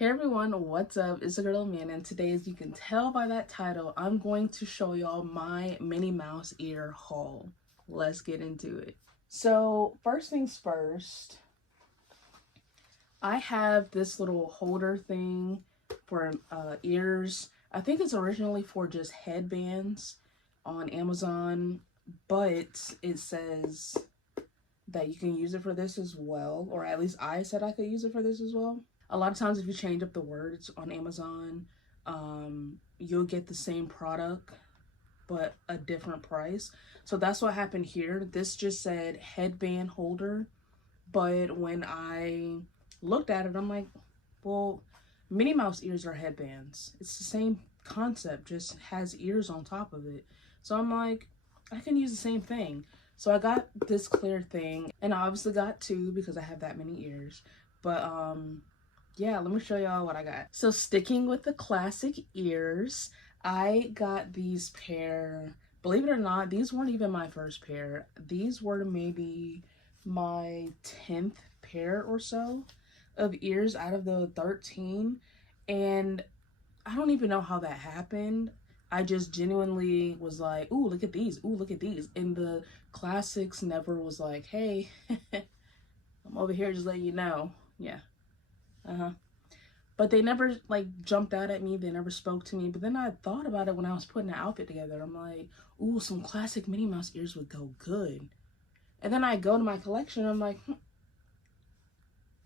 Hey everyone, what's up? It's the girl man, and today, as you can tell by that title, I'm going to show y'all my Minnie Mouse ear haul. Let's get into it. So first things first, I have this little holder thing for ears. I think it's originally for just headbands on Amazon, but it says that you can use it for this as well, or at least I said I could use it for this as well. A lot of times if you change up the words on Amazon, you'll get the same product but a different price. So that's what happened here. This just said headband holder, but when I looked at it, I'm like, well, Minnie Mouse ears are headbands. It's the same concept, just has ears on top of it. So I'm like, I can use the same thing. So I got this clear thing, and I obviously got two because I have that many ears. But yeah, let me show y'all what I got. So sticking with the classic ears, I got these pair. Believe it or not, these weren't even my first pair. These were maybe my 10th pair or so of ears out of the 13. And I don't even know how that happened. I just genuinely was like, ooh, look at these. Ooh, look at these. And the classics never was like, hey, I'm over here just letting you know. Yeah. But they never like jumped out at me. They never spoke to me. But then I thought about it when I was putting the outfit together. I'm like, ooh, some classic Minnie Mouse ears would go good. And then I go to my collection. I'm like,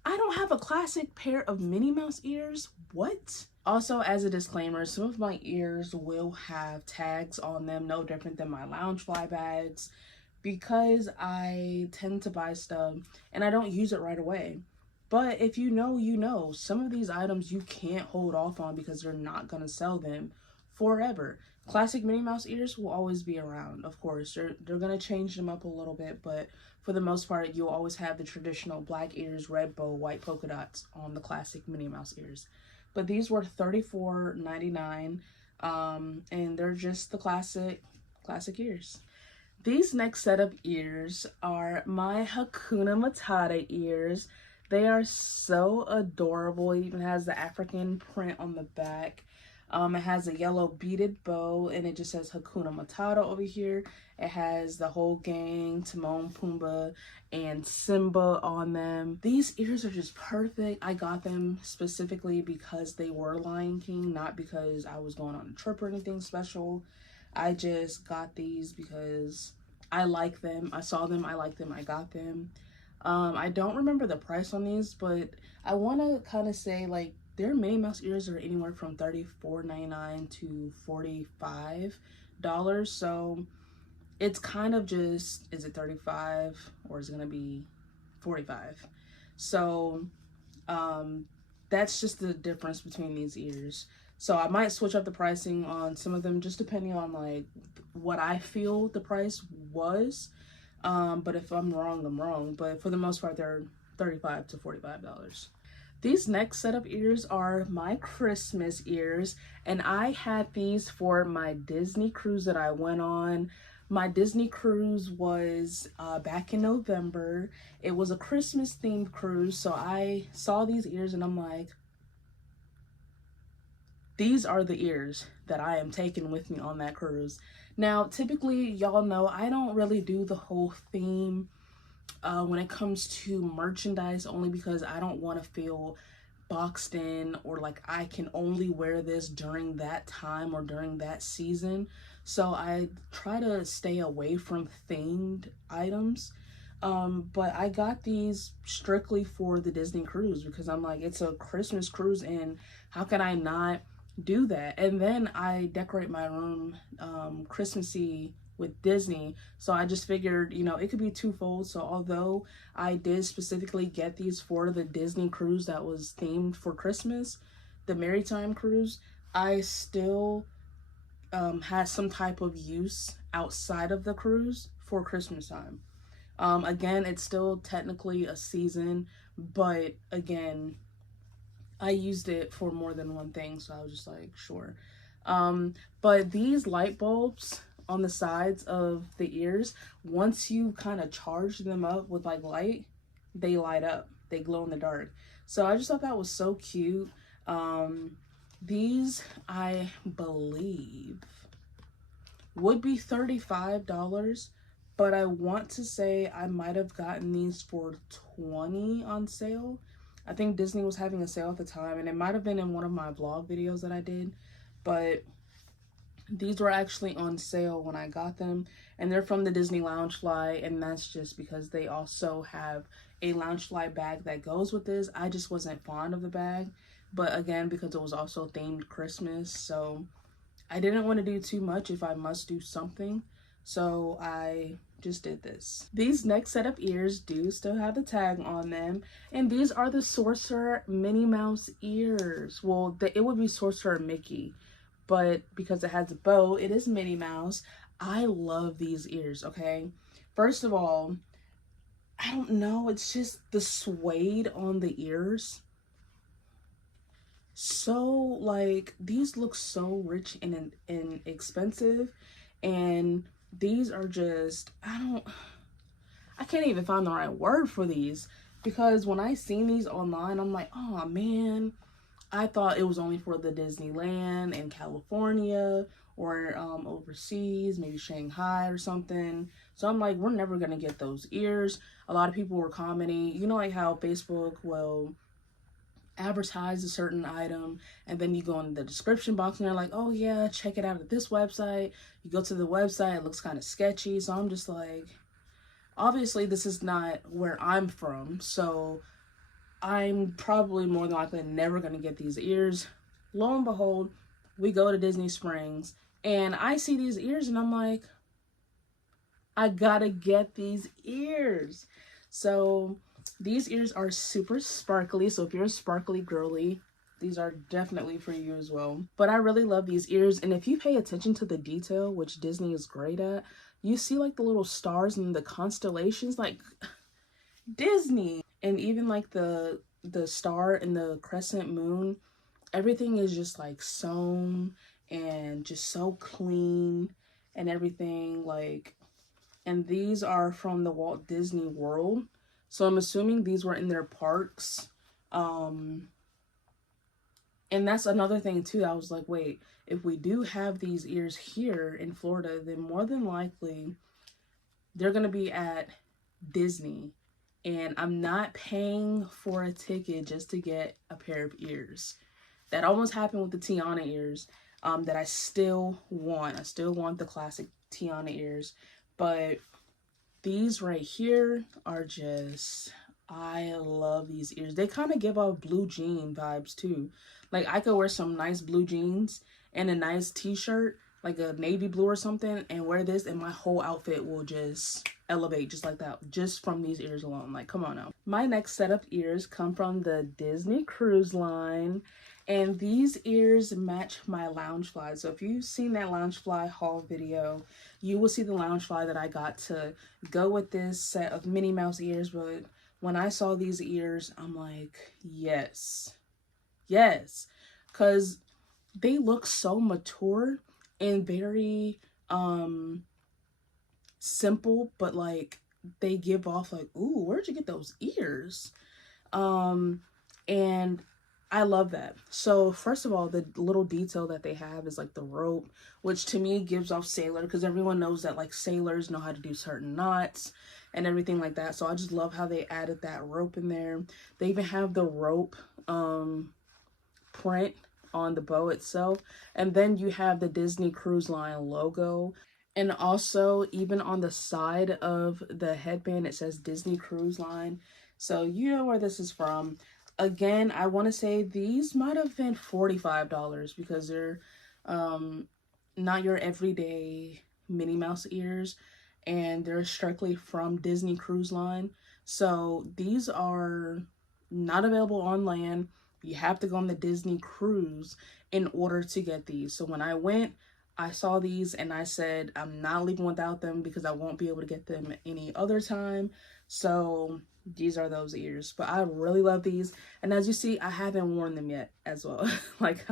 I don't have a classic pair of Minnie Mouse ears. What? Also, as a disclaimer, some of my ears will have tags on them, no different than my Loungefly bags, because I tend to buy stuff and I don't use it right away. But if you know, you know. Some of these items you can't hold off on because they're not going to sell them forever. Classic Minnie Mouse ears will always be around, of course. They're going to change them up a little bit, but for the most part, you'll always have the traditional black ears, red bow, white polka dots on the classic Minnie Mouse ears. But these were $34.99, and they're just the classic ears. These next set of ears are my Hakuna Matata ears. They are so adorable. It even has the African print on the back. It has a yellow beaded bow, and it just says Hakuna Matata over here. It has the whole gang, Timon, Pumbaa, and Simba on them. These ears are just perfect. I got them specifically because they were Lion King, not because I was going on a trip or anything special. I just got these because I like them. I saw them, I like them, I got them. I don't remember the price on these, but I want to kind of say like their Minnie Mouse ears are anywhere from $34.99 to $45. So it's kind of just, is it 35 or is it going to be 45? So that's just the difference between these ears. So I might switch up the pricing on some of them just depending on like what I feel the price was. But if I'm wrong, I'm wrong. But for the most part, they're $35 to $45. These next set of ears are my Christmas ears, and I had these for my Disney cruise that I went on. My Disney cruise was back in November. It was a Christmas themed cruise, so I saw these ears and I'm like, these are the ears that I am taking with me on that cruise. Now, typically, y'all know I don't really do the whole theme when it comes to merchandise, only because I don't want to feel boxed in or like I can only wear this during that time or during that season. So I try to stay away from themed items. But I got these strictly for the Disney cruise because I'm like, it's a Christmas cruise and how can I not do that? And then I decorate my room Christmassy with Disney, so I just figured, you know, it could be twofold. So although I did specifically get these for the Disney cruise that was themed for Christmas, the Maritime cruise, I still had some type of use outside of the cruise for Christmas time. Again, it's still technically a season, but again, I used it for more than one thing, so I was just like, sure. But these light bulbs on the sides of the ears, once you kind of charge them up with like light, they light up. They glow in the dark. So I just thought that was so cute. These, I believe, would be $35, but I want to say I might have gotten these for $20 on sale. I think Disney was having a sale at the time, and it might have been in one of my vlog videos that I did, but these were actually on sale when I got them, and they're from the Disney Loungefly, and that's just because they also have a Loungefly bag that goes with this. I just wasn't fond of the bag, but again, because it was also themed Christmas, so I didn't want to do too much if I must do something, so I just did this. These next set of ears do still have the tag on them, and these are the Sorcerer Minnie Mouse ears. Well, it would be Sorcerer Mickey, but because it has a bow, it is Minnie Mouse. I love these ears, okay? First of all, I don't know, it's just the suede on the ears. So, like, these look so rich and expensive, and these are just, I can't even find the right word for these, because when I seen these online, I'm like, oh man, I thought it was only for the Disneyland in California or overseas, maybe Shanghai or something. So I'm like, we're never gonna get those ears. A lot of people were commenting, you know, like how Facebook will advertise a certain item, and then you go in the description box and they're like, oh yeah, check it out at this website. You go to the website, it looks kind of sketchy. So I'm just like, obviously this is not where I'm from, so I'm probably more than likely never going to get these ears. Lo and behold, we go to Disney Springs and I see these ears and I'm like, I gotta get these ears. So these ears are super sparkly, so if you're a sparkly girly, these are definitely for you as well. But I really love these ears, and if you pay attention to the detail, which Disney is great at, you see like the little stars and the constellations, like Disney. And even like the star and the crescent moon, everything is just like sewn and just so clean and everything, like. And these are from the Walt Disney World, so I'm assuming these were in their parks. And that's another thing too. I was like, wait, if we do have these ears here in Florida, then more than likely they're gonna be at Disney, and I'm not paying for a ticket just to get a pair of ears. That almost happened with the Tiana ears, that I still want. I still want the classic Tiana ears, but these right here are just, I love these ears. They kind of give off blue jean vibes too. Like I could wear some nice blue jeans and a nice t-shirt, like a navy blue or something, and wear this and my whole outfit will just elevate just like that, just from these ears alone. Like, come on now. My next set of ears come from the Disney Cruise Line, and these ears match my Loungefly. So if you've seen that Loungefly haul video, you will see the Loungefly that I got to go with this set of Minnie Mouse ears. But when I saw these ears, I'm like, yes, yes, because they look so mature and very simple, but like they give off like, ooh, where'd you get those ears? And I love that. So first of all, the little detail that they have is like the rope, which to me gives off sailor, because everyone knows that like sailors know how to do certain knots and everything like that. So I just love how they added that rope in there. They even have the rope print on the bow itself, and then you have the Disney Cruise Line logo, and also even on the side of the headband it says Disney Cruise Line, so you know where this is from. Again, I want to say these might have been $45 because they're not your everyday Minnie Mouse ears, and they're strictly from Disney Cruise Line. So these are not available on land. You have to go on the Disney cruise in order to get these. So when I went, I saw these and I said, I'm not leaving without them because I won't be able to get them any other time. So these are those ears. But I really love these. And as you see, I haven't worn them yet as well. Like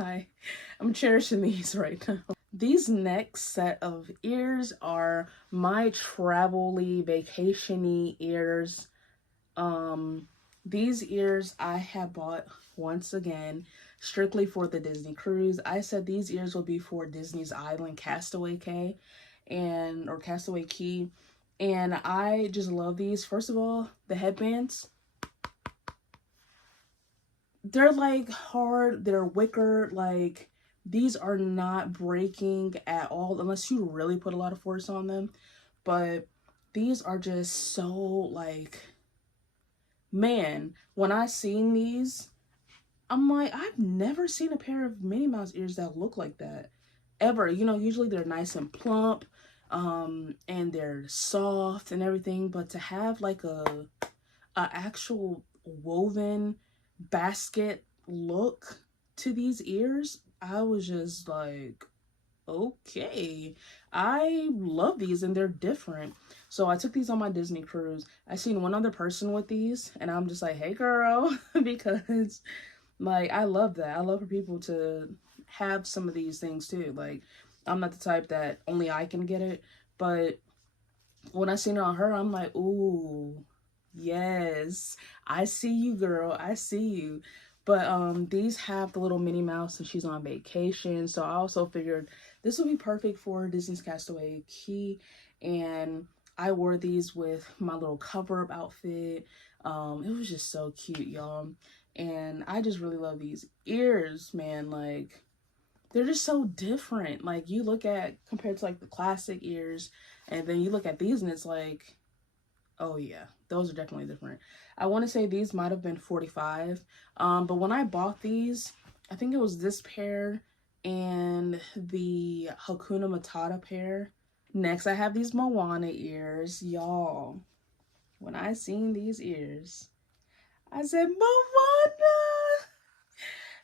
I'm cherishing these right now. These next set of ears are my travel-y, vacation-y ears. These ears I have bought once again strictly for the Disney cruise. I said these ears will be for Disney's Island Castaway Cay or Castaway Key. And I just love these. First of all, the headbands, they're like hard, they're wicker, like these are not breaking at all unless you really put a lot of force on them. But these are just so like, man, when I seen these, I'm like, I've never seen a pair of Minnie Mouse ears that look like that ever. You know, usually they're nice and plump, and they're soft and everything, but to have like a actual woven basket look to these ears, I was just like, okay, I love these and they're different. So I took these on my Disney cruise. I seen one other person with these and I'm just like, hey girl, because like I love that. I love for people to have some of these things too. Like I'm not the type that only I can get it, but when I seen it on her, I'm like, ooh, yes, I see you, girl. I see you. But these have the little Minnie Mouse and she's on vacation. So I also figured this would be perfect for Disney's Castaway Key. And I wore these with my little cover-up outfit. It was just so cute, y'all. And I just really love these ears, man. Like, they're just so different. Like, you look at, compared to like the classic ears, and then you look at these and it's like, oh yeah, those are definitely different. I want to say these might have been 45. But when I bought these, I think it was this pair and the Hakuna Matata pair. Next, I have these Moana ears. Y'all, when I seen these ears, I said, Moana!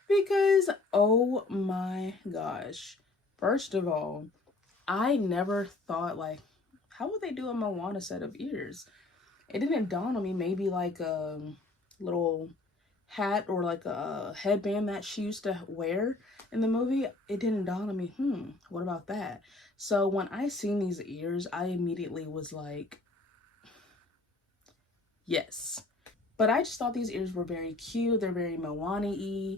Because, oh my gosh. First of all, I never thought, like, how would they do a Moana set of ears? It didn't dawn on me, maybe like a little hat or like a headband that she used to wear in the movie. It didn't dawn on me, what about that? So when I seen these ears, I immediately was like, yes. But I just thought these ears were very cute. They're very Moana-y.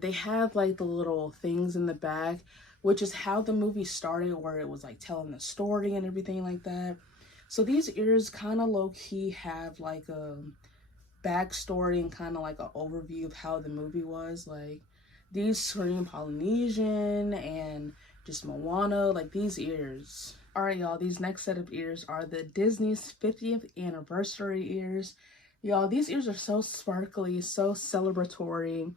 They have like the little things in the back, which is how the movie started, where it was like telling the story and everything like that. So these ears kind of low-key have like a backstory and kind of like an overview of how the movie was. Like these scream Polynesian and just Moana, like these ears. All right, y'all, these next set of ears are the Disney's 50th anniversary ears. Y'all, these ears are so sparkly, so celebratory.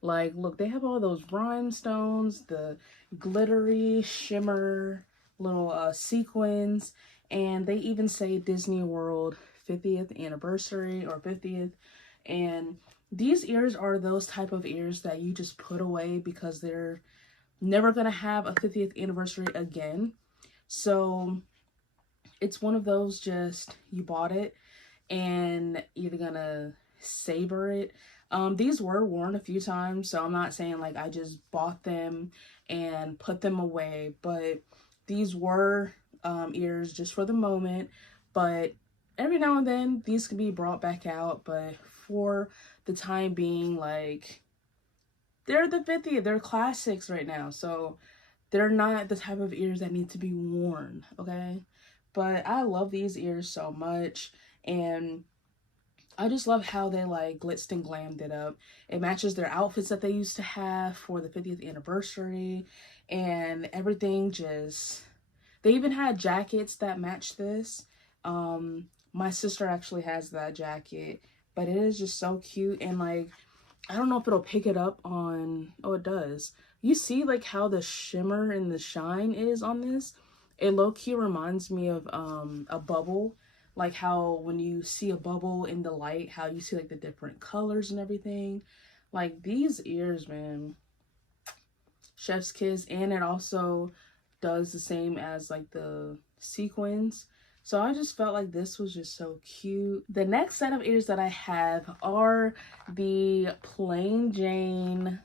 Like, look, they have all those rhinestones, the glittery shimmer little sequins, and they even say Disney World 50th anniversary or 50th. And these ears are those type of ears that you just put away because they're never gonna have a 50th anniversary again. So it's one of those, just you bought it and you're gonna savor it. These were worn a few times, so I'm not saying like I just bought them and put them away, but these were ears just for the moment. But every now and then these can be brought back out, but for the time being, like, they're the 50th, they're classics right now, so they're not the type of ears that need to be worn, okay? But I love these ears so much, and I just love how they like glitzed and glammed it up. It matches their outfits that they used to have for the 50th anniversary, and everything just, they even had jackets that match this. My sister actually has that jacket, but it is just so cute. And like, I don't know if it'll pick it up on, oh, it does. You see like how the shimmer and the shine is on this? It low-key reminds me of a bubble. Like how when you see a bubble in the light, how you see like the different colors and everything. Like these ears, man, chef's kiss. And it also does the same as like the sequins. So I just felt like this was just so cute. The next set of ears that I have are the Plain Jane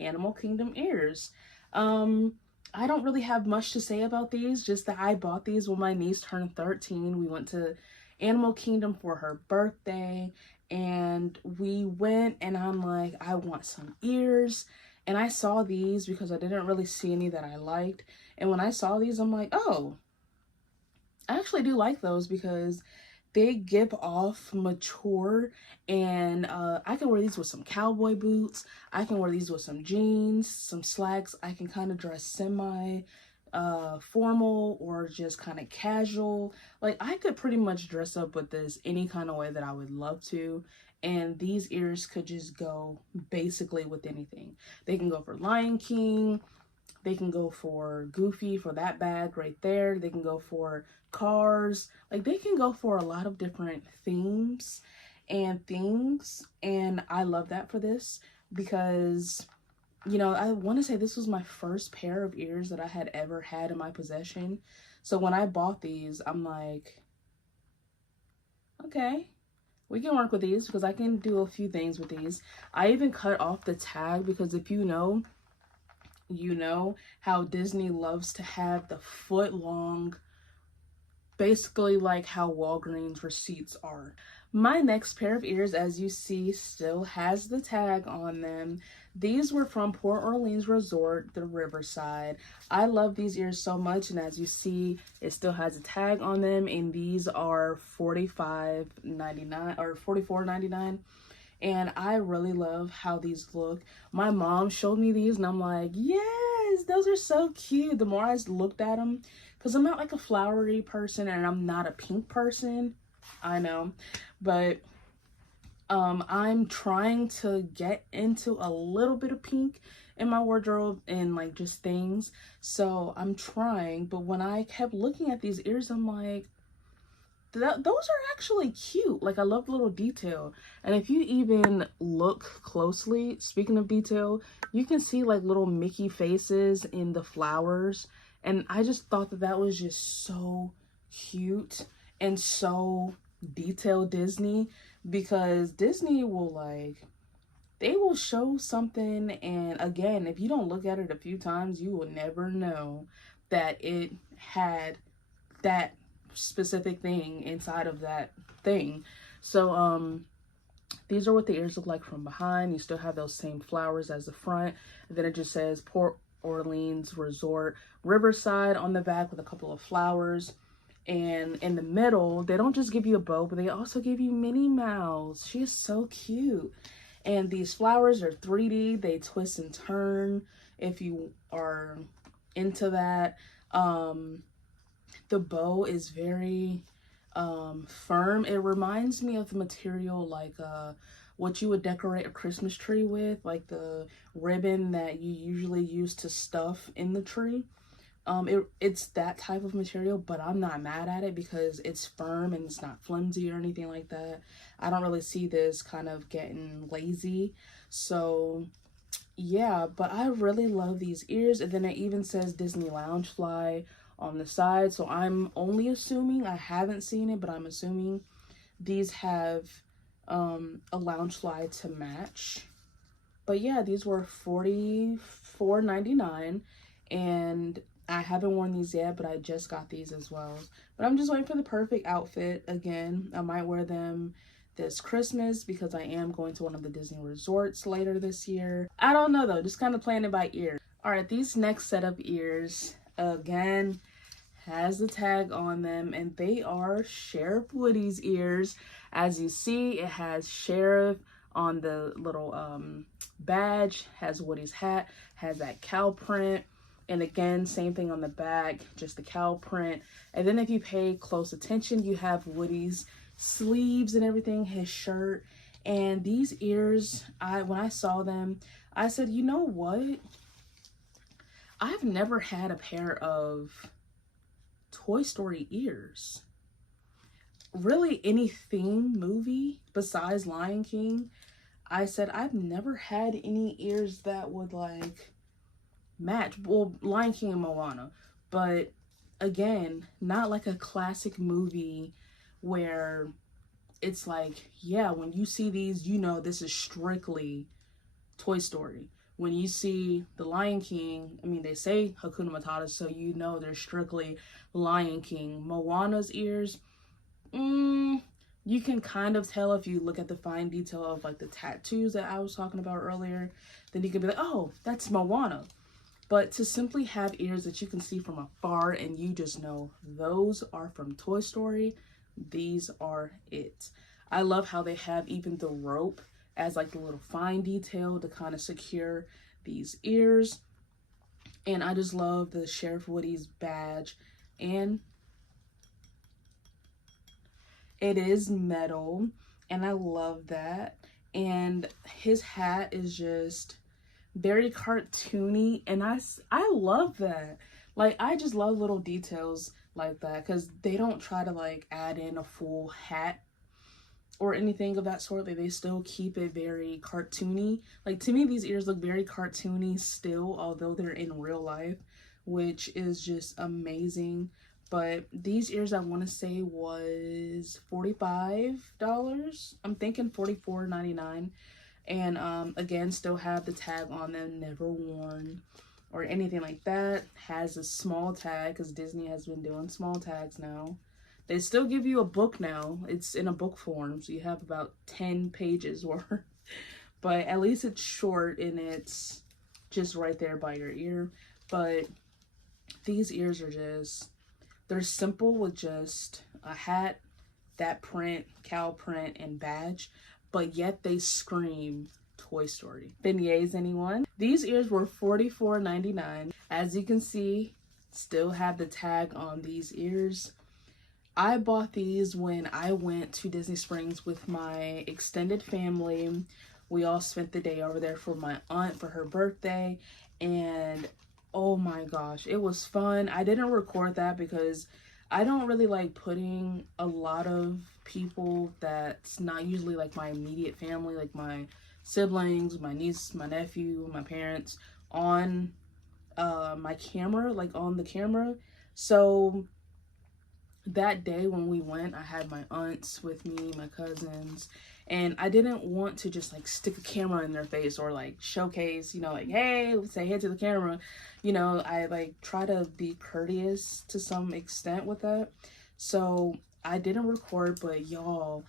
Animal Kingdom ears. I don't really have much to say about these, just that I bought these when my niece turned 13. We went to Animal Kingdom for her birthday, and we went, and I'm like, I want some ears. And I saw these because I didn't really see any that I liked. And when I saw these, I'm like, oh, I actually do like those because they give off mature, and I can wear these with some cowboy boots. I can wear these with some jeans, some slacks. I can kind of dress semi formal or just kind of casual. Like, I could pretty much dress up with this any kind of way that I would love to. And these ears could just go basically with anything. They can go for Lion King. They can go for Goofy, for that bag right there. They can go for Cars. Like, they can go for a lot of different themes and things. And I love that for this because, you know, I want to say this was my first pair of ears that I had ever had in my possession. So when I bought these, I'm like, okay, we can work with these because I can do a few things with these. I even cut off the tag because if you know, you know how Disney loves to have the foot long, basically like how Walgreens receipts are. My next pair of ears, as you see, still has the tag on them. These were from Port Orleans Resort, the Riverside. I love these ears so much, and as you see, it still has a tag on them, and these are $45.99 or $44.99. And I really love how these look. My mom showed me these, and I'm like, yes, those are so cute. The more I looked at them, because I'm not like a flowery person, and I'm not a pink person. I know, but I'm trying to get into a little bit of pink in my wardrobe and like just things. So I'm trying, but when I kept looking at these ears, I'm like, those are actually cute. Like, I love the little detail. And if you even look closely, speaking of detail, you can see like little Mickey faces in the flowers. And I just thought that that was just so cute and so detailed Disney, because Disney will like, they will show something, and again, if you don't look at it a few times, you will never know that it had that specific thing inside of that thing. So these are what the ears look like from behind. You still have those same flowers as the front, and then it just says Port Orleans Resort Riverside on the back with a couple of flowers. And in the middle, they don't just give you a bow, but they also give you Minnie Mouse. She is so cute. And these flowers are 3D. They twist and turn if you are into that. The bow is very firm. It reminds me of the material like what you would decorate a Christmas tree with, like the ribbon that you usually use to stuff in the tree. It's that type of material, but I'm not mad at it because it's firm and it's not flimsy or anything like that. I don't really see this kind of getting lazy. So yeah, but I really love these ears. And then it even says Disney Loungefly on the side. So I'm only assuming, I haven't seen it, but I'm assuming these have a Loungefly to match. But yeah, these were $44.99, and I haven't worn these yet, but I just got these as well. But I'm just waiting for the perfect outfit. Again, I might wear them this Christmas because I am going to one of the Disney resorts later this year. I don't know though, just kind of playing it by ear. All right, these next set of ears, again, has the tag on them, and they are Sheriff Woody's ears. As you see, it has Sheriff on the little badge, has Woody's hat, has that cow print. And again, same thing on the back, just the cow print. And then if you pay close attention, you have Woody's sleeves and everything, his shirt. And these ears, when I saw them, I said, you know what? I've never had a pair of Toy Story ears. Really, any theme movie besides Lion King, I said I've never had any ears that would like match. Well, Lion King and Moana, but again, not like a classic movie where it's like, yeah, when you see these, you know this is strictly Toy Story. When you see the Lion King, I mean, they say Hakuna Matata, so you know they're strictly Lion King. Moana's ears, You can kind of tell if you look at the fine detail of like the tattoos that I was talking about earlier. Then you can be like, oh, that's Moana. But to simply have ears that you can see from afar and you just know those are from Toy Story, these are it. I love how they have even the rope as like the little fine detail to kind of secure these ears. And I just love the Sheriff Woody's badge. And it is metal, and I love that. And his hat is just very cartoony, and I love that. Like, I just love little details like that, because they don't try to like add in a full hat or anything of that sort. Like, they still keep it very cartoony. Like, to me, these ears look very cartoony still, although they're in real life, which is just amazing. But these ears, I want to say, was $45. I'm thinking $44.99. And again, still have the tag on them, never worn or anything like that. Has a small tag because Disney has been doing small tags now. They still give you a book now. It's in a book form, so you have about 10 pages worth. But at least it's short and it's just right there by your ear. But these ears are just, they're simple with just a hat, that print, cow print, and badge, but yet they scream Toy Story. Beignets, anyone? These ears were $44.99. As you can see, still have the tag on these ears. I bought these when I went to Disney Springs with my extended family. We all spent the day over there for my aunt for her birthday, and oh my gosh, it was fun. I didn't record that because I don't really like putting a lot of people that's not usually like my immediate family, like my siblings, my niece, my nephew, my parents, on my camera, like on the camera. So that day when we went, I had my aunts with me, my cousins, and I didn't want to just like stick a camera in their face or like showcase, you know, like, hey, say hey to the camera. You know, I like try to be courteous to some extent with that. So I didn't record, but y'all,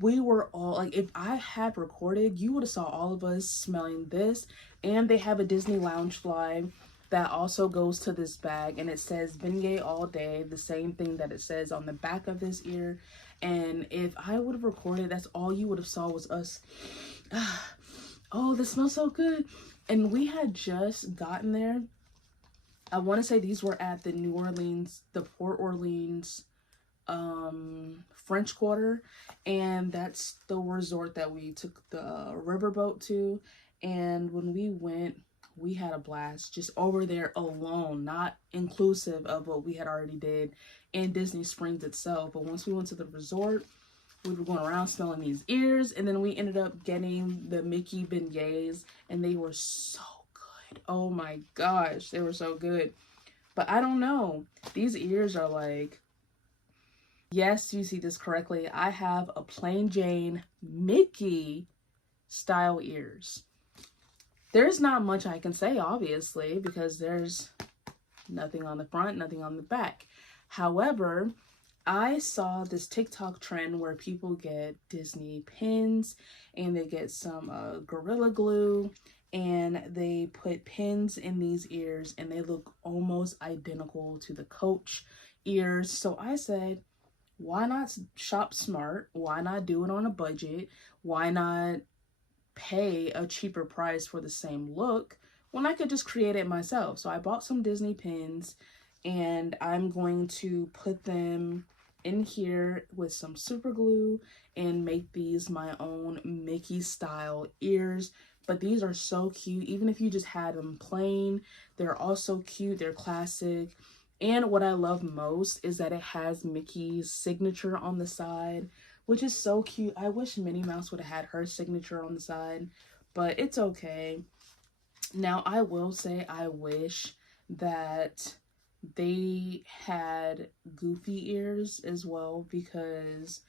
we were all like, if I had recorded, you would have saw all of us smelling this. And they have a Disney Lounge fly that also goes to this bag, and it says beignet all day, the same thing that it says on the back of this ear. And if I would have recorded, that's all you would have saw was us. Oh, this smells so good. And we had just gotten there. I want to say these were at the Port Orleans French Quarter, and that's the resort that we took the riverboat to. And when we went, we had a blast just over there alone, not inclusive of what we had already did in Disney Springs itself. But once we went to the resort, we were going around smelling these ears, and then we ended up getting the Mickey beignets, and they were so good. Oh my gosh, they were so good. But I don't know, these ears are like, yes, you see this correctly, I have a plain Jane Mickey style ears. There's not much I can say, obviously, because there's nothing on the front, nothing on the back. However, I saw this TikTok trend where people get Disney pins and they get some Gorilla Glue, and they put pins in these ears and they look almost identical to the Coach ears. So I said, why not shop smart? Why not do it on a budget? Why not pay a cheaper price for the same look when I could just create it myself? So I bought some Disney pins, and I'm going to put them in here with some super glue and make these my own Mickey style ears. But these are so cute. Even if you just had them plain, they're also cute. They're classic. And what I love most is that it has Mickey's signature on the side, which is so cute. I wish Minnie Mouse would have had her signature on the side, but it's okay. Now, I will say I wish that they had goofy ears as well, because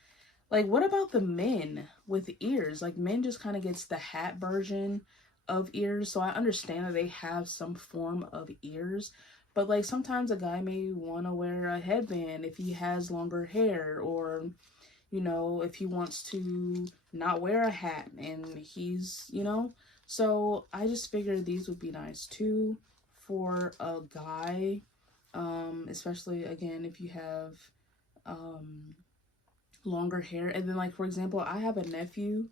like, what about the men with ears? Like, men just kind of gets the hat version of ears. So I understand that they have some form of ears, but like sometimes a guy may want to wear a headband if he has longer hair, or you know, if he wants to not wear a hat and he's, you know. So I just figured these would be nice too for a guy, especially again if you have longer hair. And then, like, for example, I have a nephew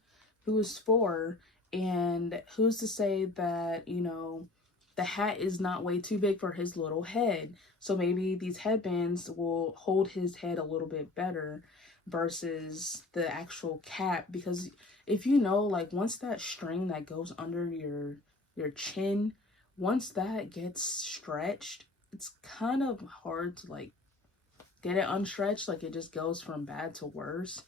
who is 4, and who's to say that, you know, the hat is not way too big for his little head. So maybe these headbands will hold his head a little bit better versus the actual cap. Because if you know, like, once that string that goes under your chin, once that gets stretched, it's kind of hard to, like, get it unstretched. Like, it just goes from bad to worse,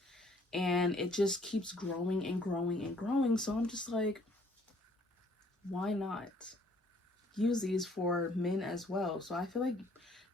and it just keeps growing and growing and growing. So I'm just like, why not use these for men as well? So I feel like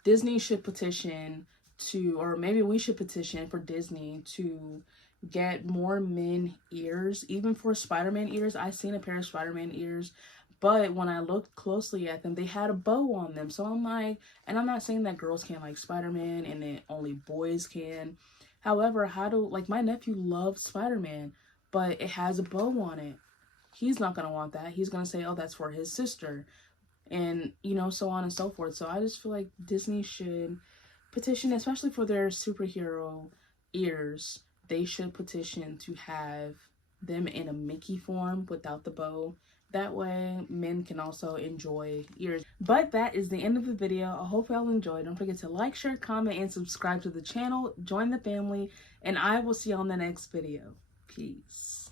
Disney should petition to, or maybe we should petition for Disney to get more men ears, even for Spider-Man ears. I seen a pair of Spider-Man ears, but when I looked closely at them, they had a bow on them. So I'm like, and I'm not saying that girls can't like Spider-Man and then only boys can. However, how do, like, my nephew loves Spider-Man, but it has a bow on it. He's not going to want that. He's going to say, oh, that's for his sister. And, you know, so on and so forth. So I just feel like Disney should petition, especially for their superhero ears. They should petition to have them in a Mickey form without the bow. That way men can also enjoy ears. But that is the end of the video. I hope y'all enjoyed. Don't forget to like, share, comment, and subscribe to the channel. Join the family, and I will see you on the next video. Peace.